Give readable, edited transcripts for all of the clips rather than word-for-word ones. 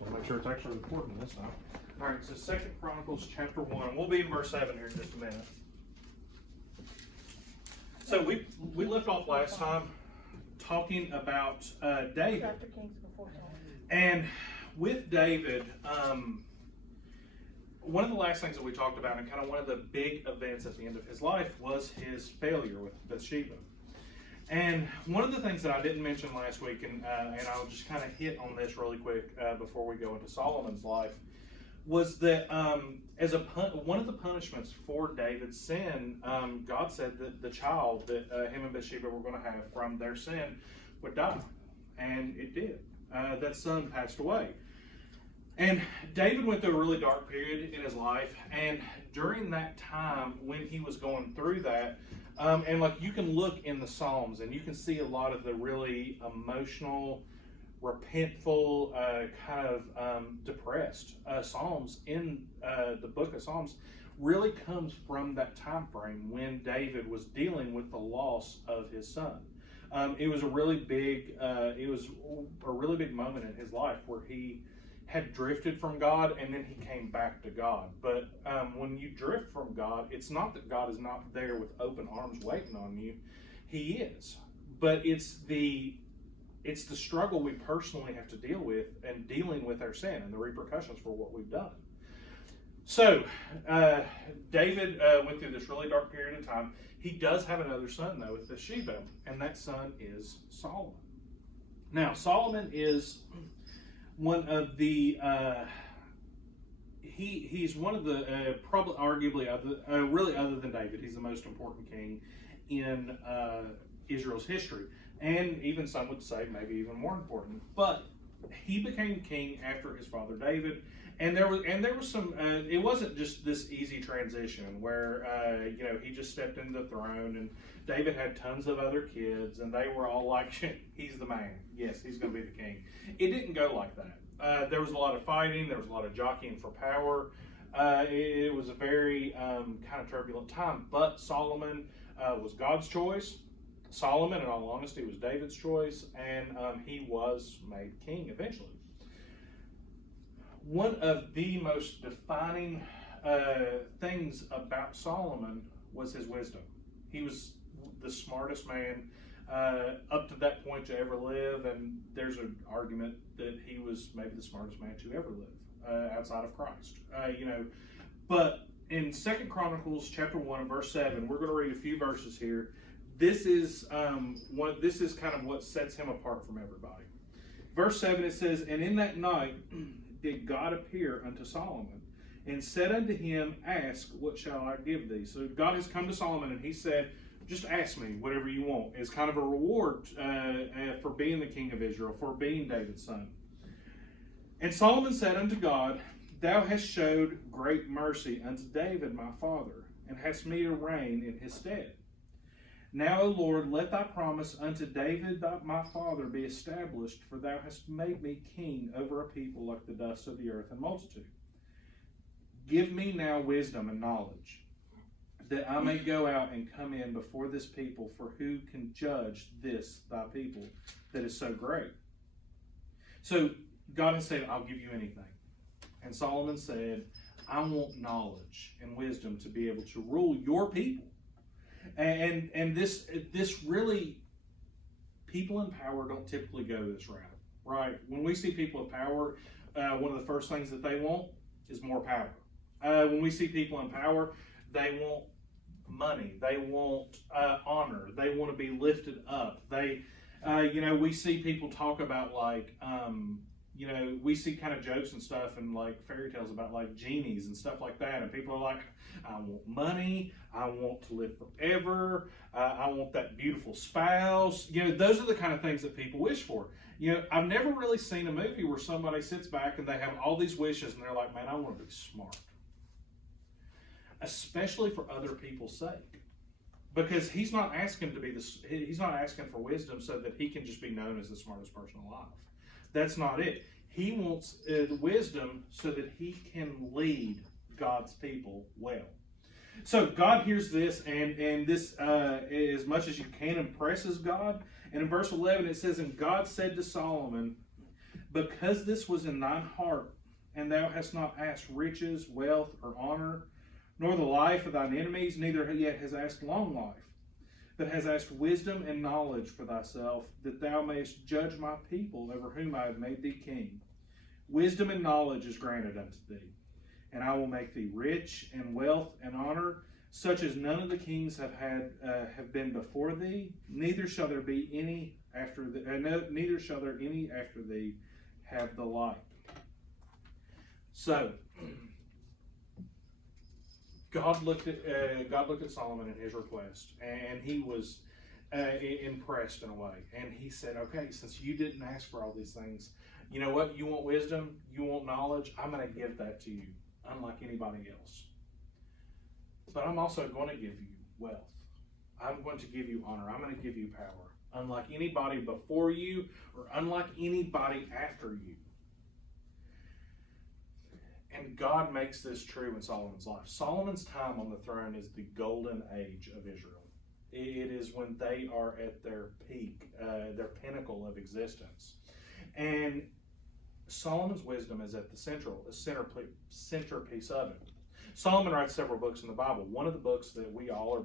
Just want to make sure it's actually recording this time. All right, so 2 Chronicles chapter 1. We'll be in verse 7 here in just a minute. So we left off last time talking about David. And with David, one of the last things that we talked about, and kind of one of the big events at the end of his life, was his failure with Bathsheba. And one of the things that I didn't mention last week, and I'll just kind of hit on this really quick before we go into Solomon's life, was that one of the punishments for David's sin, God said that the child that him and Bathsheba were going to have from their sin would die. And it did. That son passed away. And David went through a really dark period in his life. And during that time, when he was going through that, and like you can look in the Psalms and you can see a lot of the really emotional, repentful, kind of depressed Psalms in the book of Psalms really comes from that time frame when David was dealing with the loss of his son. It was a really big moment in his life where he had drifted from God and then he came back to God. But when you drift from God, it's not that God is not there with open arms waiting on you. He is. But it's the struggle we personally have to deal with and dealing with our sin and the repercussions for what we've done. So, David went through this really dark period of time. He does have another son, though, with Bathsheba, and that son is Solomon. Now, Solomon is one of the, he's one of the, probably arguably, really other than David, he's the most important king in Israel's history. And even some would say maybe even more important. But he became king after his father David. And there was some, it wasn't just this easy transition where, he just stepped into the throne and David had tons of other kids and they were all like, he's the man. Yes, he's going to be the king. It didn't go like that. There was a lot of fighting. There was a lot of jockeying for power. It was a very kind of turbulent time. But Solomon was God's choice. Solomon, in all honesty, was David's choice. And he was made king eventually. One of the most defining things about Solomon was his wisdom. He was the smartest man up to that point to ever live, and there's an argument that he was maybe the smartest man to ever live outside of Christ. But in 2 Chronicles chapter 1 and verse 7, we're going to read a few verses here. This is this is kind of what sets him apart from everybody. Verse 7, it says, "And in that night did God appear unto Solomon, and said unto him, Ask, what shall I give thee?" So God has come to Solomon, and he said, just ask me whatever you want. It's kind of a reward for being the king of Israel, for being David's son. "And Solomon said unto God, Thou hast showed great mercy unto David my father, and hast made a reign in his stead. Now, O Lord, let thy promise unto David my father be established, for thou hast made me king over a people like the dust of the earth and multitude. Give me now wisdom and knowledge, that I may go out and come in before this people, for who can judge this thy people that is so great?" So God has said, I'll give you anything. And Solomon said, I want knowledge and wisdom to be able to rule your people. And this really, people in power don't typically go this route, right? When we see people in power, one of the first things that they want is more power. When we see people in power, they want money, they want honor, they want to be lifted up. They, we see people talk about like, we see kind of jokes and stuff and like fairy tales about like genies and stuff like that. And people are like, I want money. I want to live forever. I want that beautiful spouse. Those are the kind of things that people wish for. I've never really seen a movie where somebody sits back and they have all these wishes and they're like, man, I want to be smart. Especially for other people's sake. Because he's not asking he's not asking for wisdom so that he can just be known as the smartest person alive. That's not it. He wants wisdom so that he can lead God's people well. So God hears this, and this, as much as you can, impresses God. And in verse 11 it says, "And God said to Solomon, Because this was in thine heart, and thou hast not asked riches, wealth, or honor, nor the life of thine enemies, neither yet hast asked long life, but hast asked wisdom and knowledge for thyself, that thou mayest judge my people over whom I have made thee king. Wisdom and knowledge is granted unto thee, and I will make thee rich in wealth and honor, such as none of the kings have been before thee. Neither shall there be any after neither shall there any after thee have the like. So, God looked at Solomon and his request, and he was impressed in a way. And he said, "Okay, since you didn't ask for all these things, you know what? You want wisdom, you want knowledge. I'm going to give that to you, unlike anybody else. But I'm also going to give you wealth. I'm going to give you honor. I'm going to give you power, unlike anybody before you or unlike anybody after you." And God makes this true in Solomon's life. Solomon's time on the throne is the golden age of Israel. It is when they are at their peak, their pinnacle of existence. And Solomon's wisdom is at the centerpiece of it. Solomon writes several books in the Bible. One of the books that we all are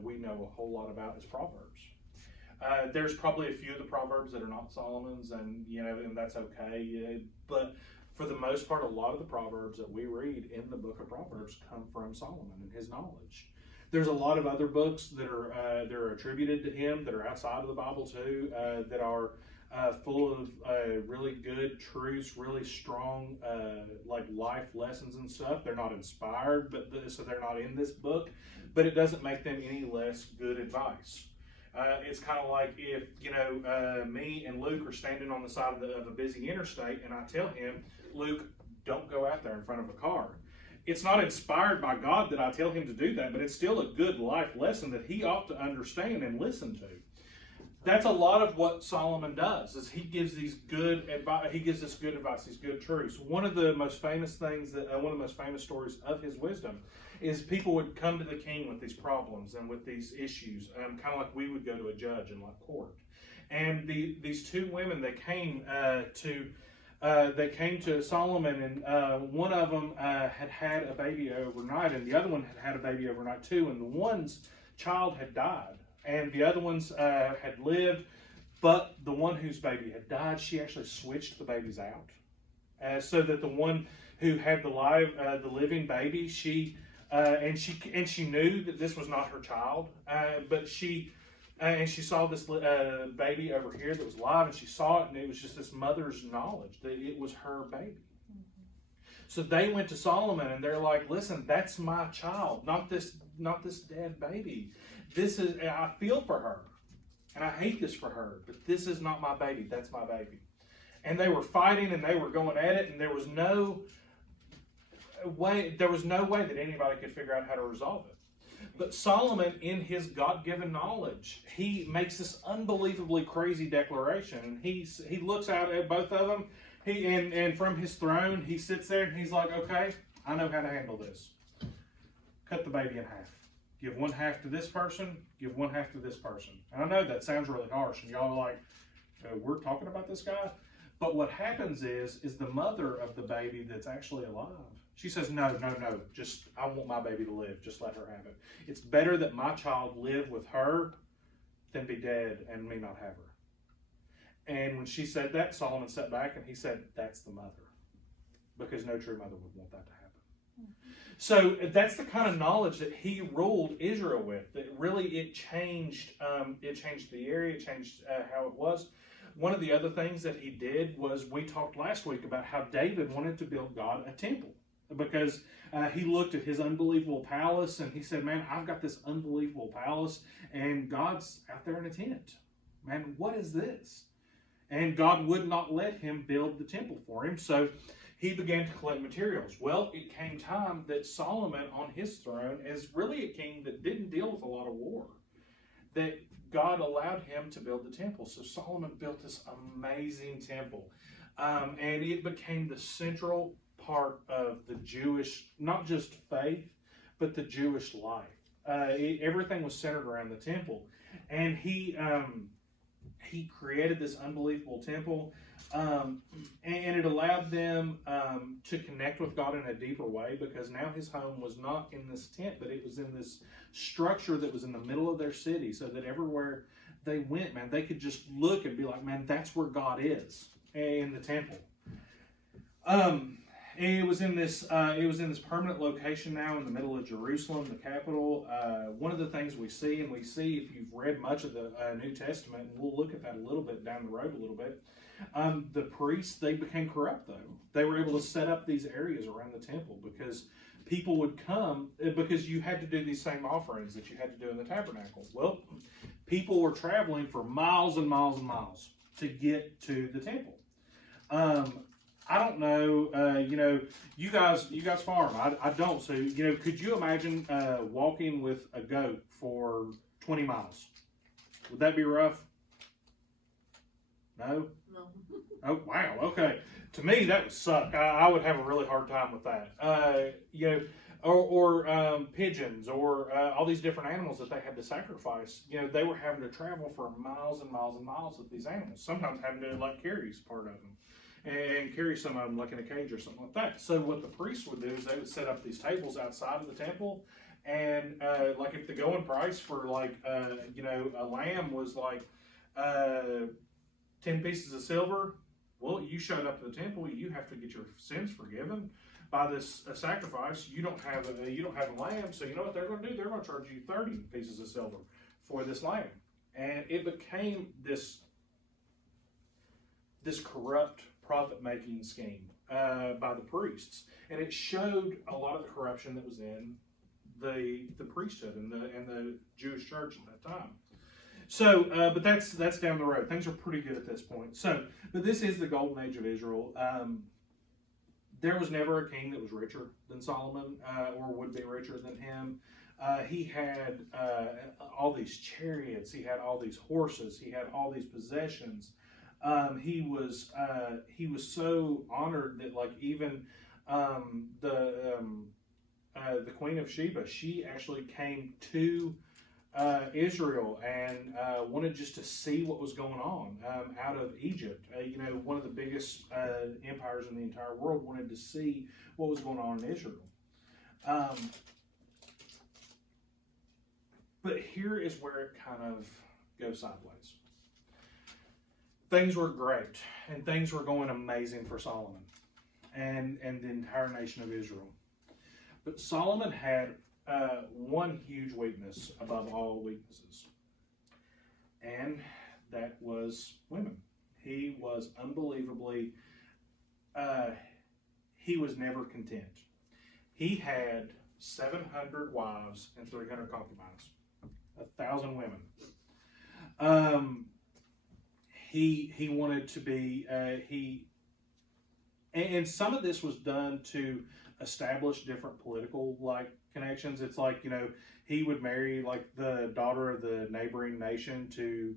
we know a whole lot about is Proverbs. There's probably a few of the Proverbs that are not Solomon's, and that's okay. But for the most part, a lot of the Proverbs that we read in the book of Proverbs come from Solomon and his knowledge. There's a lot of other books that are attributed to him that are outside of the Bible too, that are full of really good truths, really strong like life lessons and stuff. They're not inspired, so they're not in this book, but it doesn't make them any less good advice. It's kind of like if me and Luke are standing on the side of a busy interstate, and I tell him, "Luke, don't go out there in front of a car." It's not inspired by God that I tell him to do that, but it's still a good life lesson that he ought to understand and listen to. That's a lot of what Solomon does. Is he gives these good advice. He gives us good advice, these good truths. One of the most famous stories of his wisdom is people would come to the king with these problems and with these issues, kind of like we would go to a judge in like court. And these two women, they came to Solomon, and one of them had a baby overnight, and the other one had a baby overnight too. And the one's child had died, and the other one's had lived, but the one whose baby had died, she actually switched the babies out, so that the one who had the living baby, she knew that this was not her child, but she saw this baby over here that was alive, and she saw it, and it was just this mother's knowledge that it was her baby. So they went to Solomon, and they're like, "Listen, that's my child, not this dead baby. I feel for her, and I hate this for her, but this is not my baby. That's my baby." And they were fighting, and they were going at it, and there was no way that anybody could figure out how to resolve it. But Solomon, in his God-given knowledge, he makes this unbelievably crazy declaration, and he looks out at both of them. And from his throne, he sits there and he's like, "Okay, I know how to handle this. Cut the baby in half. Give one half to this person, give one half to this person." And I know that sounds really harsh, and y'all are like, "We're talking about this guy?" But what happens is the mother of the baby that's actually alive, she says, no, just, I want my baby to live. Just let her have it. It's better that my child live with her than be dead and me not have her. And when she said that, Solomon sat back and he said, "That's the mother." Because no true mother would want that to happen. So that's the kind of knowledge that he ruled Israel with. That really it changed the area, it changed how it was. One of the other things that he did was, we talked last week about how David wanted to build God a temple. Because he looked at his unbelievable palace and he said, "Man, I've got this unbelievable palace and God's out there in a tent. Man, what is this?" And God would not let him build the temple for him, so he began to collect materials. Well, it came time that Solomon on his throne is really a king that didn't deal with a lot of war, that God allowed him to build the temple. So Solomon built this amazing temple, and it became the central part of the Jewish, not just faith, but the Jewish life. Everything was centered around the temple. And he he created this unbelievable temple, and it allowed them to connect with God in a deeper way, because now his home was not in this tent, but it was in this structure that was in the middle of their city, so that everywhere they went, man, they could just look and be like, man, that's where God is, in the temple. It was in this permanent location now in the middle of Jerusalem, the capital. One of the things we see if you've read much of the New Testament, and we'll look at that a little bit down the road a little bit. The priests, they became corrupt, though. They were able to set up these areas around the temple because people would come, because you had to do these same offerings that you had to do in the tabernacle. Well, people were traveling for miles and miles and miles to get to the temple. I don't know, you guys farm. I don't. So, could you imagine walking with a goat for 20 miles? Would that be rough? No? No. Oh, wow. Okay. To me, that would suck. I would have a really hard time with that. Or pigeons, or all these different animals that they had to sacrifice. They were having to travel for miles and miles and miles with these animals. Sometimes having to carry part of them. And carry some of them in a cage or something like that. So what the priests would do is they would set up these tables outside of the temple, and if the going price for a lamb was 10 pieces of silver, well, you showed up to the temple, you have to get your sins forgiven by this sacrifice. You don't have a lamb, so you know what they're going to do? They're going to charge you 30 pieces of silver for this lamb, and it became this corrupt profit-making scheme by the priests, and it showed a lot of the corruption that was in the priesthood and the Jewish church at that time. So, but that's down the road. Things are pretty good at this point. So, but this is the golden age of Israel. There was never a king that was richer than Solomon, or would be richer than him. He had all these chariots. He had all these horses. He had all these possessions. He was so honored that even the Queen of Sheba, she actually came to Israel and wanted just to see what was going on out of Egypt. One of the biggest empires in the entire world wanted to see what was going on in Israel. But here is where it kind of goes sideways. Things were great, and things were going amazing for Solomon and the entire nation of Israel. But Solomon had one huge weakness above all weaknesses, and that was women. He was unbelievably, he was never content. He had 700 wives and 300 concubines, 1,000 women. He wanted to be, and some of this was done to establish different political connections. It's he would marry the daughter of the neighboring nation to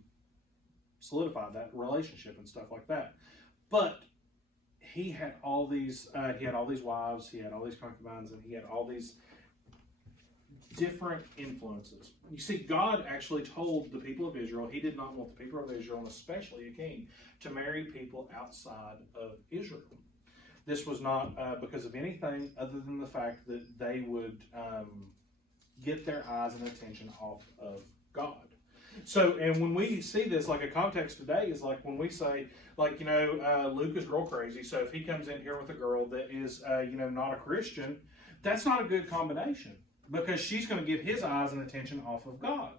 solidify that relationship and stuff like that. But he had all these wives, he had all these concubines, and he had all these different influences. You see, God actually told the people of Israel he did not want the people of Israel, and especially a king, to marry people outside of Israel. This was not because of anything other than the fact that they would get their eyes and attention off of God. So, and when we see this, a context today is when we say, Luke is girl crazy, so if he comes in here with a girl that is, not a Christian, that's not a good combination, because she's going to get his eyes and attention off of God.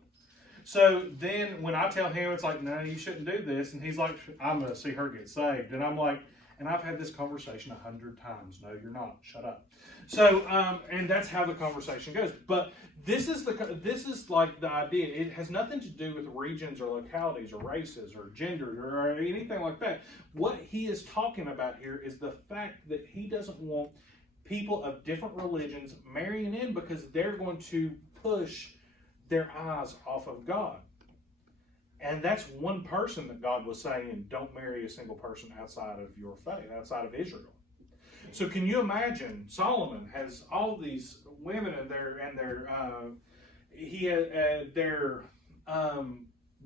So then when I tell him, it's no, you shouldn't do this, and he's like, I'm going to see her get saved. And I'm like, and I've had this conversation 100 times. No, you're not. Shut up. So, and that's how the conversation goes. But this is the idea. It has nothing to do with regions or localities or races or genders or anything like that. What he is talking about here is the fact that he doesn't want people of different religions marrying in, because they're going to push their eyes off of God. And that's one person that God was saying, don't marry a single person outside of your faith, outside of Israel. So can you imagine, Solomon has all these women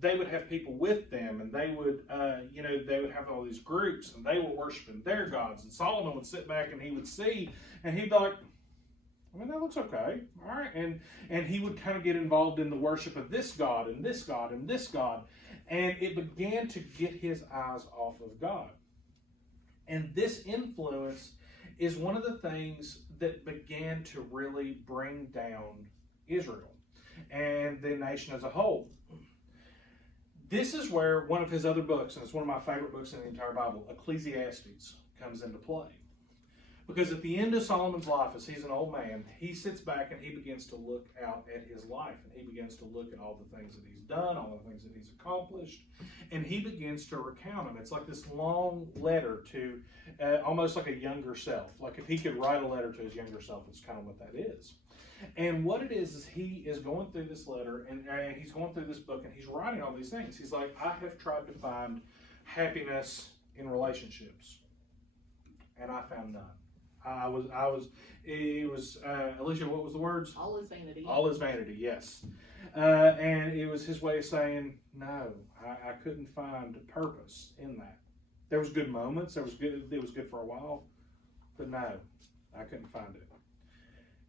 they would have people with them, and they would, they would have all these groups, and they were worshiping their gods. And Solomon would sit back and he would see, and he'd be like, I mean, that looks okay. All right. And he would kind of get involved in the worship of this God and this God and this God. And it began to get his eyes off of God. And this influence is one of the things that began to really bring down Israel and the nation as a whole. This is where one of his other books, and it's one of my favorite books in the entire Bible, Ecclesiastes, comes into play. Because at the end of Solomon's life, as he's an old man, he sits back and he begins to look out at his life. And he begins to look at all the things that he's done, all the things that he's accomplished. And he begins to recount them. It's like this long letter to almost like a younger self. Like if he could write a letter to his younger self, it's kind of what that is. And what it is he is going through this letter, and he's going through this book, and he's writing all these things. He's like, I have tried to find happiness in relationships, and I found none. Alicia, what was the words? All is vanity. All is vanity, yes. And it was his way of saying, no, I couldn't find purpose in that. There was good moments, it was good for a while, but no, I couldn't find it.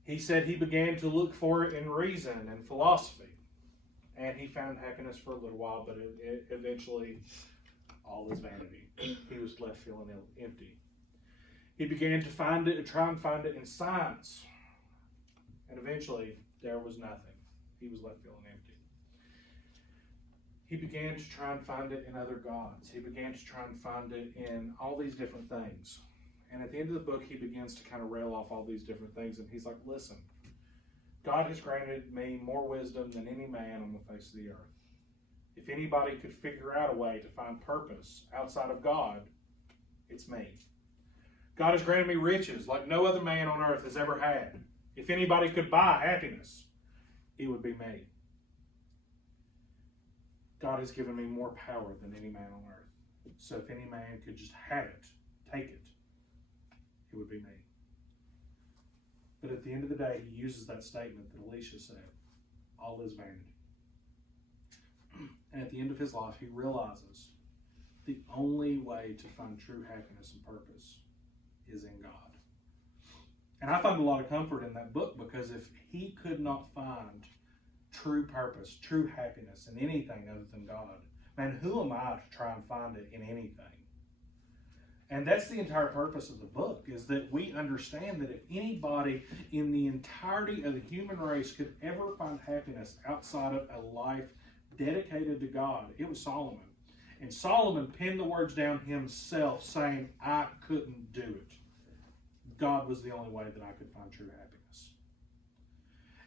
He said he began to look for it in reason and philosophy, and he found happiness for a little while, but it eventually, all is vanity. He was left feeling empty. He began to try and find it in science. And eventually, there was nothing. He was left feeling empty. He began to try and find it in other gods. He began to try and find it in all these different things. And at the end of the book, he begins to kind of rail off all these different things. And he's like, listen, God has granted me more wisdom than any man on the face of the earth. If anybody could figure out a way to find purpose outside of God, it's me. God has granted me riches like no other man on earth has ever had. If anybody could buy happiness, it would be me. God has given me more power than any man on earth. So if any man could just have it, take it, it would be me. But at the end of the day, he uses that statement that Alicia said, all is vanity. And at the end of his life, he realizes the only way to find true happiness and purpose is in God. And I find a lot of comfort in that book, because if he could not find true purpose, true happiness in anything other than God, man, who am I to try and find it in anything? And that's the entire purpose of the book, is that we understand that if anybody in the entirety of the human race could ever find happiness outside of a life dedicated to God, it was Solomon. And Solomon penned the words down himself, saying, I couldn't do it. God was the only way that I could find true happiness.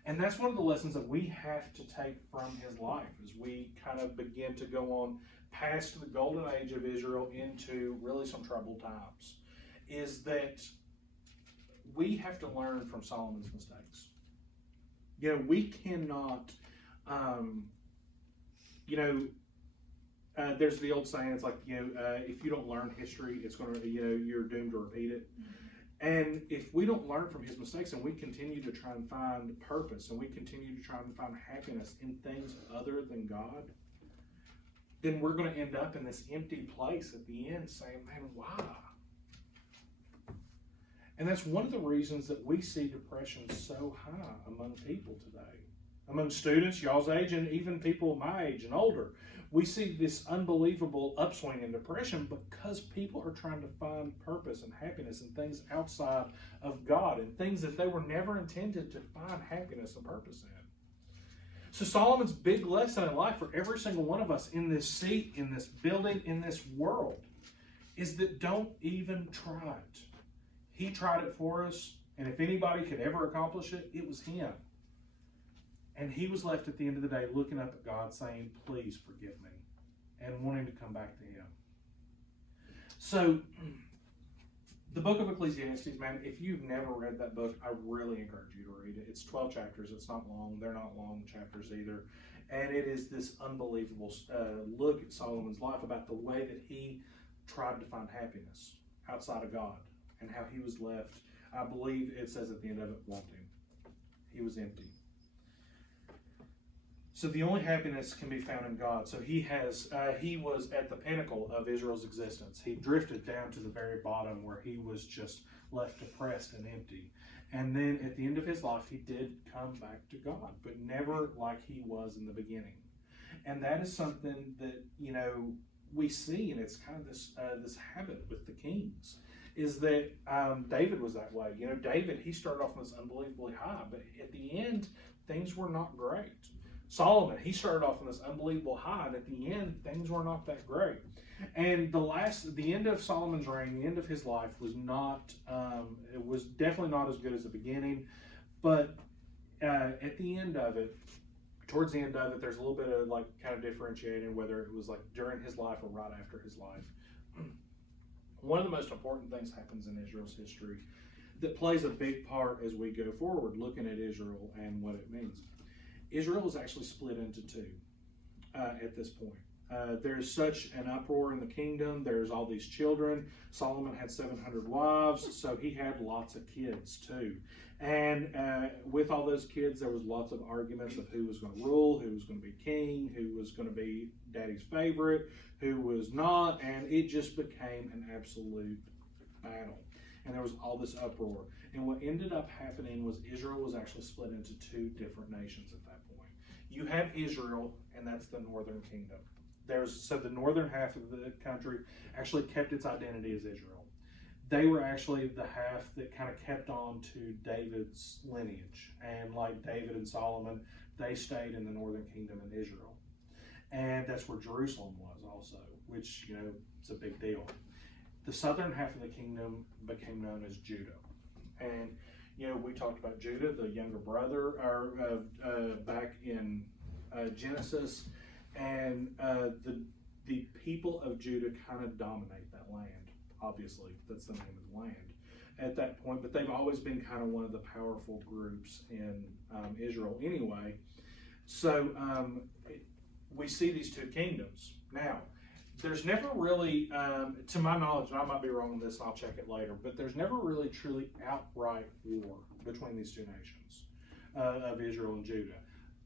And that's one of the lessons that we have to take from his life as we kind of begin to go on past the golden age of Israel into really some troubled times, is that we have to learn from Solomon's mistakes. You know, we cannot, there's the old saying, it's like, if you don't learn history, it's going to, you're doomed to repeat it. Mm-hmm. And if we don't learn from his mistakes and we continue to try and find purpose and we continue to try and find happiness in things other than God, then we're going to end up in this empty place at the end saying, man, why? And that's one of the reasons that we see depression so high among people today. Among students, y'all's age, and even people my age and older. We see this unbelievable upswing in depression because people are trying to find purpose and happiness in things outside of God and things that they were never intended to find happiness and purpose in. So Solomon's big lesson in life for every single one of us in this seat, in this building, in this world, is that don't even try it. He tried it for us, and if anybody could ever accomplish it, it was him. And he was left at the end of the day looking up at God saying, please forgive me, and wanting to come back to him. So, the book of Ecclesiastes, man, if you've never read that book, I really encourage you to read it. It's 12 chapters. It's not long. They're not long chapters either. And it is this unbelievable look at Solomon's life about the way that he tried to find happiness outside of God and how he was left, I believe it says at the end of it, wanting. He was empty. So the only happiness can be found in God. So he was at the pinnacle of Israel's existence. He drifted down to the very bottom where he was just left depressed and empty. And then at the end of his life, he did come back to God, but never like he was in the beginning. And that is something that, we see, and it's kind of this habit with the kings, is that David was that way. David, he started off on this unbelievably high, but at the end, things were not great. Solomon, he started off on this unbelievable high, and at the end, things were not that great. And the end of Solomon's reign, the end of his life was not, it was definitely not as good as the beginning, but at the end of it, towards the end of it, there's a little bit of kind of differentiating whether it was during his life or right after his life. One of the most important things happens in Israel's history that plays a big part as we go forward looking at Israel and what it means. Israel is actually split into two at this point. There's such an uproar in the kingdom. There's all these children. Solomon had 700 wives, so he had lots of kids too. And with all those kids, there was lots of arguments of who was going to rule, who was going to be king, who was going to be daddy's favorite, who was not, and it just became an absolute battle. And there was all this uproar. And what ended up happening was Israel was actually split into two different nations at that point. You have Israel, and that's the northern kingdom. So the northern half of the country actually kept its identity as Israel. They were actually the half that kind of kept on to David's lineage. And like David and Solomon, they stayed in the northern kingdom in Israel. And that's where Jerusalem was also, which, it's a big deal. The southern half of the kingdom became known as Judah. And, we talked about Judah, the younger brother, back in Genesis. And the people of Judah kind of dominate that land. Obviously, that's the name of the land at that point. But they've always been kind of one of the powerful groups in Israel anyway. So we see these two kingdoms. Now, there's never really, to my knowledge, and I might be wrong on this, and I'll check it later, but there's never really truly outright war between these two nations of Israel and Judah.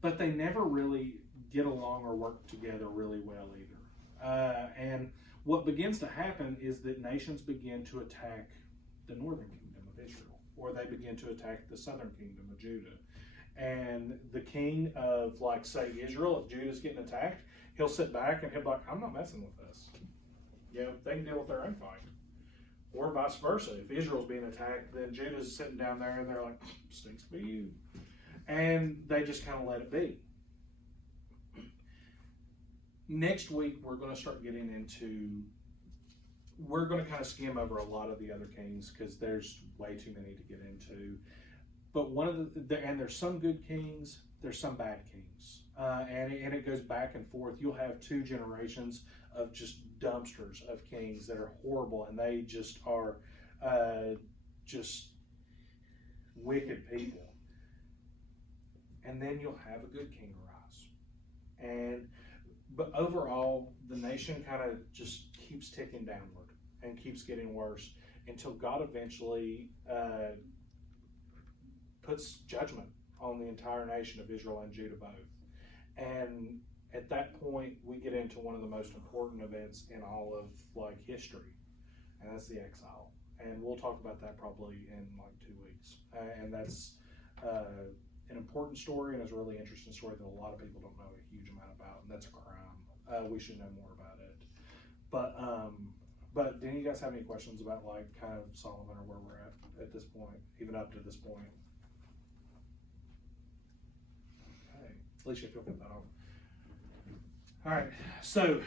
But they never really get along or work together really well either. And what begins to happen is that nations begin to attack the northern kingdom of Israel, or they begin to attack the southern kingdom of Judah. And the king of, say, Israel, if Judah's getting attacked, he'll sit back and he'll be like, I'm not messing with this. They can deal with their own fight. Or vice versa. If Israel's being attacked, then Judah's sitting down there and they're like, stinks for you. And they just kind of let it be. Next week, we're going to start getting into, we're going to kind of skim over a lot of the other kings because there's way too many to get into. But and there's some good kings, there's some bad kings. And it goes back and forth. You'll have two generations of just dumpsters of kings that are horrible, and they just are just wicked people. And then you'll have a good king arise. But overall, the nation kind of just keeps ticking downward and keeps getting worse until God eventually puts judgment on the entire nation of Israel and Judah both. And at that point, we get into one of the most important events in all of history, and that's the exile. And we'll talk about that probably in 2 weeks. And that's an important story, and it's a really interesting story that a lot of people don't know a huge amount about, and that's a crime. We should know more about it. But do you guys have any questions about kind of Solomon or where we're at this point, even up to this point? Okay, Alicia, if you'll get that off. All right, so